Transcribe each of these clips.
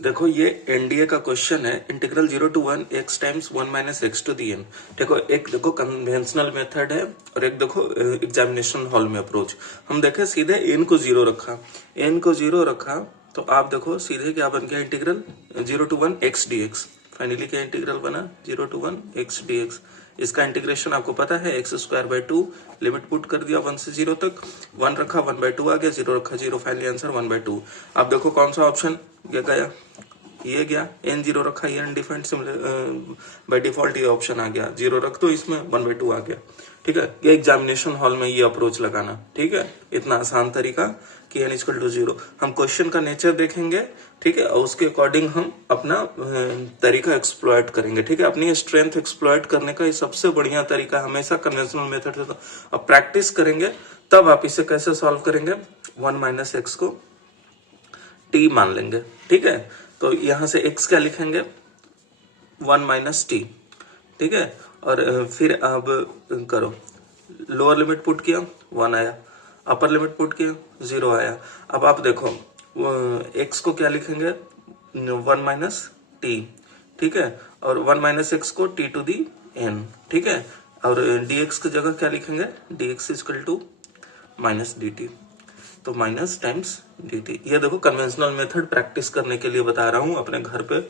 देखो ये एनडीए का क्वेश्चन है, integral 0 to 1 x times 1 minus x to the n. देखो एक देखो कन्वेंशनल मेथड है और एक देखो एग्जामिनेशन हॉल में अप्रोच। हम देखे सीधे एन को जीरो रखा तो आप देखो सीधे क्या बन गया, integral 0 to 1 x dx। Finally क्या इंटीग्रल बना, 0 to 1 x dx। इसका इंटीग्रेशन आपको पता है x square by 2, limit put कर दिया 1 से 0 तक, 1 रखा 1/2 आ गया, 0 रखा 0, फाइनली आंसर 1/2। अब देखो कौन सा ऑप्शन गया, ये गया, एन 0 रखा, ये अनडिफाइंड, बाय डिफॉल्ट ये ऑप्शन आ गया, 0 रख दो इसमें 1/2 आ गया। ठीक है, ये एग्जामिनेशन हॉल में ये अप्रोच लगाना। ठीक है, इतना आसान तरीका कि n इक्वल टू 0। हम क्वेश्चन का नेचर देखेंगे, ठीक है, और उसके अकॉर्डिंग हम अपना तरीका एक्सप्लॉयट करेंगे। ठीक है, अपनी स्ट्रेंथ एक्सप्लॉयट करने का ये सबसे बढ़िया तरीका, हमेशा कन्वेंशनल मेथड से। अब प्रैक्टिस करेंगे तब आप इसे कैसे सॉल्व करेंगे, 1 माइनस एक्स को t मान लेंगे। ठीक है, तो यहां से x क्या लिखेंगे, 1 माइनस टी। ठीक है, और फिर अब करो, लोअर लिमिट पुट किया 1 आया, अपर लिमिट पुट किया 0 आया। अब आप देखो x को क्या लिखेंगे, 1 माइनस टी। ठीक है, और 1 माइनस एक्स को t टू दी n। ठीक है, और dx की जगह क्या लिखेंगे, dx equal to minus d t, तो माइनस टाइम्स dt। ये देखो कन्वेंशनल मेथड प्रैक्टिस करने के लिए बता रहा हूं, अपने घर पे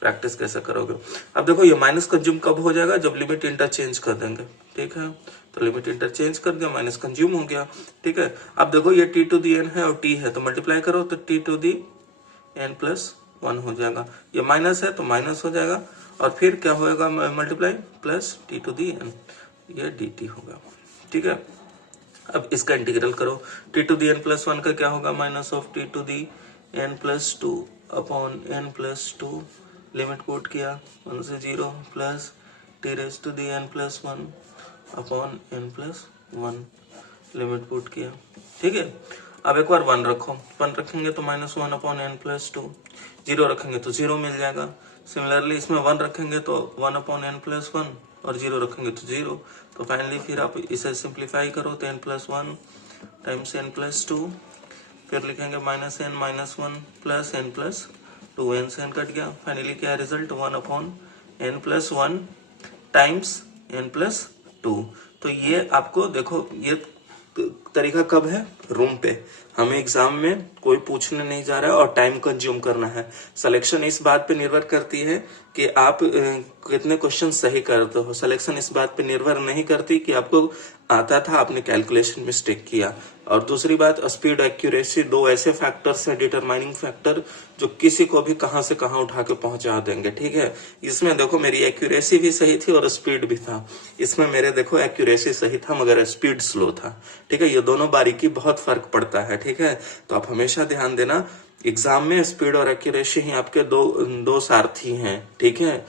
प्रैक्टिस कैसे करोगे। अब देखो ये माइनस कंज्यूम कब हो जाएगा, जब लिमिट इंटरचेंज कर देंगे। ठीक है, तो लिमिट इंटरचेंज कर दिया, माइनस कंज्यूम हो गया। ठीक है, अब देखो ये t टू दी n है और t है, तो मल्टीप्लाई करो तो t to the n plus 1 हो जाएगा। ये माइनस है तो माइनस हो जाएगा, और फिर क्या होगा, multiply plus t to the n, ये dt होगा। ठीक है, अब इसका इंटीग्रल करो, t to the n plus 1 का क्या होगा, minus of t to the n plus 2 upon n plus 2, limit put किया 1 से 0 plus t raise to the n plus 1 upon n plus 1, limit put किया। ठीक है, अब एक बार 1 रखो, 1 रखेंगे तो माइनस 1 अपॉन n प्लस 2, 0 रखेंगे तो 0 मिल जाएगा। सिमिलरली इसमें 1 रखेंगे तो 1 अपॉन n प्लस 1, और 0 रखेंगे तो 0। तो फाइनली फिर आप इसे सिंप्लीफाई करो तो n plus 1 times n plus 2, फिर लिखेंगे minus n minus 1 plus n plus 2, n से n कट गया। फाइनली क्या result, 1 upon n plus 1 times n plus 2। तो ये आपको देखो, ये तरीका कब है, रूम पे, हमें एग्जाम में कोई पूछने नहीं जा रहा है और टाइम कंज्यूम करना है। सिलेक्शन इस बात पे निर्भर करती है कि आप कितने क्वेश्चन सही करते हो। सिलेक्शन इस बात पे निर्भर नहीं करती कि आपको आता था, आपने कैलकुलेशन मिस्टेक किया। और दूसरी बात, स्पीड, एक्यूरेसी, दो ऐसे फैक्टर्स हैं, डिटरमाइनिंग फैक्टर, जो किसी को भी कहां से कहां उठा के पहुंचा देंगे। ठीक है, इसमें देखो मेरी एक्यूरेसी भी सही थी और स्पीड भी था। इसमें मेरे देखो एक्यूरेसी सही था मगर स्पीड स्लो था। ठीक है, ये दोनों बारीकी बहुत फर्क पड़ता है। ठीक है, तो आप हमेशा ध्यान देना, एग्जाम में स्पीड और एक्यूरेसी ही आपके दो सारथी हैं। ठीक है,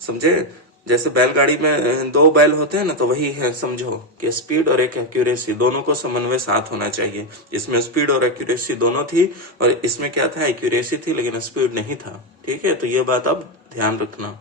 समझे, जैसे बैलगाड़ी में 2 बैल होते हैं ना, तो वही है, समझो कि स्पीड और एक एक्यूरेसी दोनों को समन्वय साथ होना चाहिए। इसमें स्पीड और एक्यूरेसी दोनों थी, और इसमें क्या था, एक्यूरेसी थी लेकिन स्पीड नहीं था। ठीक है, तो ये बात अब ध्यान रखना।